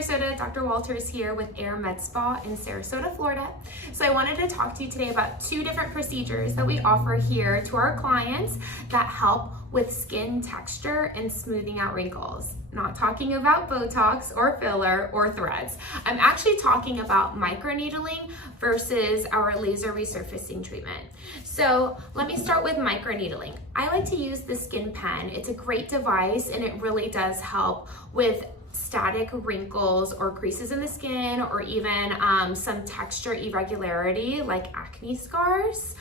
Sarasota. Dr. Walters here with MedSpa in Sarasota, Florida. So I wanted to talk to you today about 2 different procedures that we offer here to our clients that help with skin texture and smoothing out wrinkles. Not talking about Botox or filler or threads. I'm actually talking about microneedling versus our laser resurfacing treatment. So let me start with microneedling. I like to use the skin pen. It's a great device and it really does help with static wrinkles or creases in the skin, or even some texture irregularity like acne scars.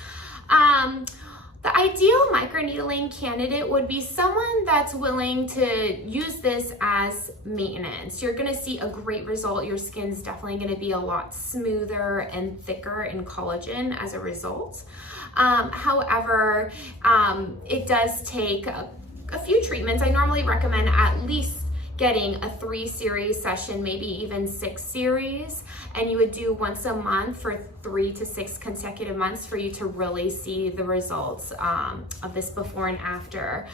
The ideal microneedling candidate would be someone that's willing to use this as maintenance. You're gonna see a great result. Your skin's definitely gonna be a lot smoother and thicker in collagen as a result. However, it does take a few treatments. I normally recommend at least getting a 3-series session, maybe even 6 series, and you would do once a month for 3 to 6 consecutive months for you to really see the results of this before and after.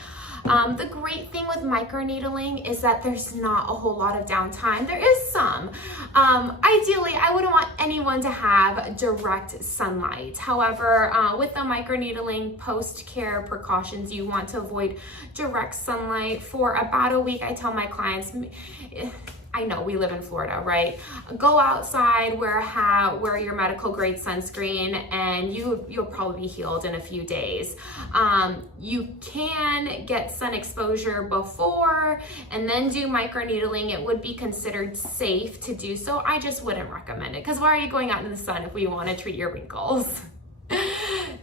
The great thing with microneedling is that there's not a whole lot of downtime. There is some. Ideally, I wouldn't want anyone to have direct sunlight. However, with the microneedling post-care precautions, you want to avoid direct sunlight for about a week. I tell my clients, I know we live in Florida, right? Go outside, wear a hat, wear your medical grade sunscreen, and you'll probably be healed in a few days. You can get sun exposure before and then do microneedling. It would be considered safe to do so. I just wouldn't recommend it because why are you going out in the sun if we want to treat your wrinkles?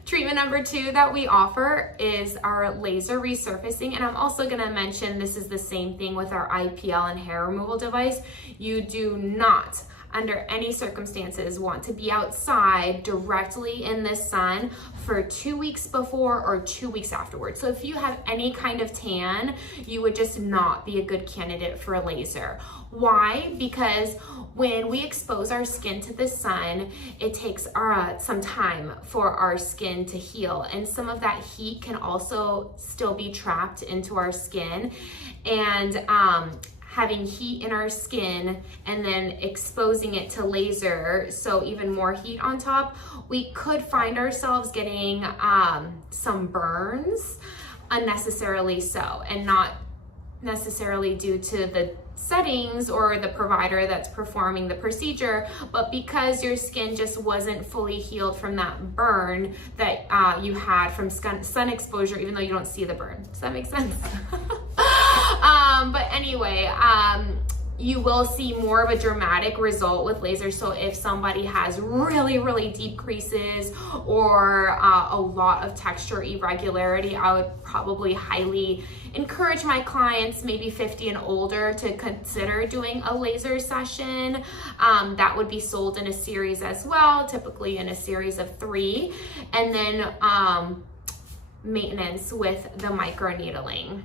Treatment number 2 that we offer is our laser resurfacing, and I'm also going to mention this is the same thing with our IPL and hair removal device. You do not, under any circumstances, want to be outside directly in the sun for 2 weeks before or 2 weeks afterwards. So if you have any kind of tan, you would just not be a good candidate for a laser. Why? Because when we expose our skin to the sun, it takes some time for our skin to heal, and some of that heat can also still be trapped into our skin, and having heat in our skin and then exposing it to laser, so even more heat on top, we could find ourselves getting some burns unnecessarily so, and not necessarily due to the settings or the provider that's performing the procedure, but because your skin just wasn't fully healed from that burn that you had from sun exposure, even though you don't see the burn. Does that make sense? But anyway, you will see more of a dramatic result with laser. So if somebody has really, really deep creases or a lot of texture irregularity, I would probably highly encourage my clients, maybe 50 and older, to consider doing a laser session. That would be sold in a series as well, typically in a series of 3. And then maintenance with the microneedling.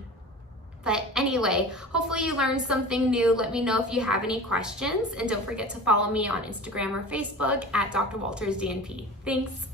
But anyway, hopefully you learned something new. Let me know if you have any questions, and don't forget to follow me on Instagram or Facebook at Dr. Walters DNP. Thanks.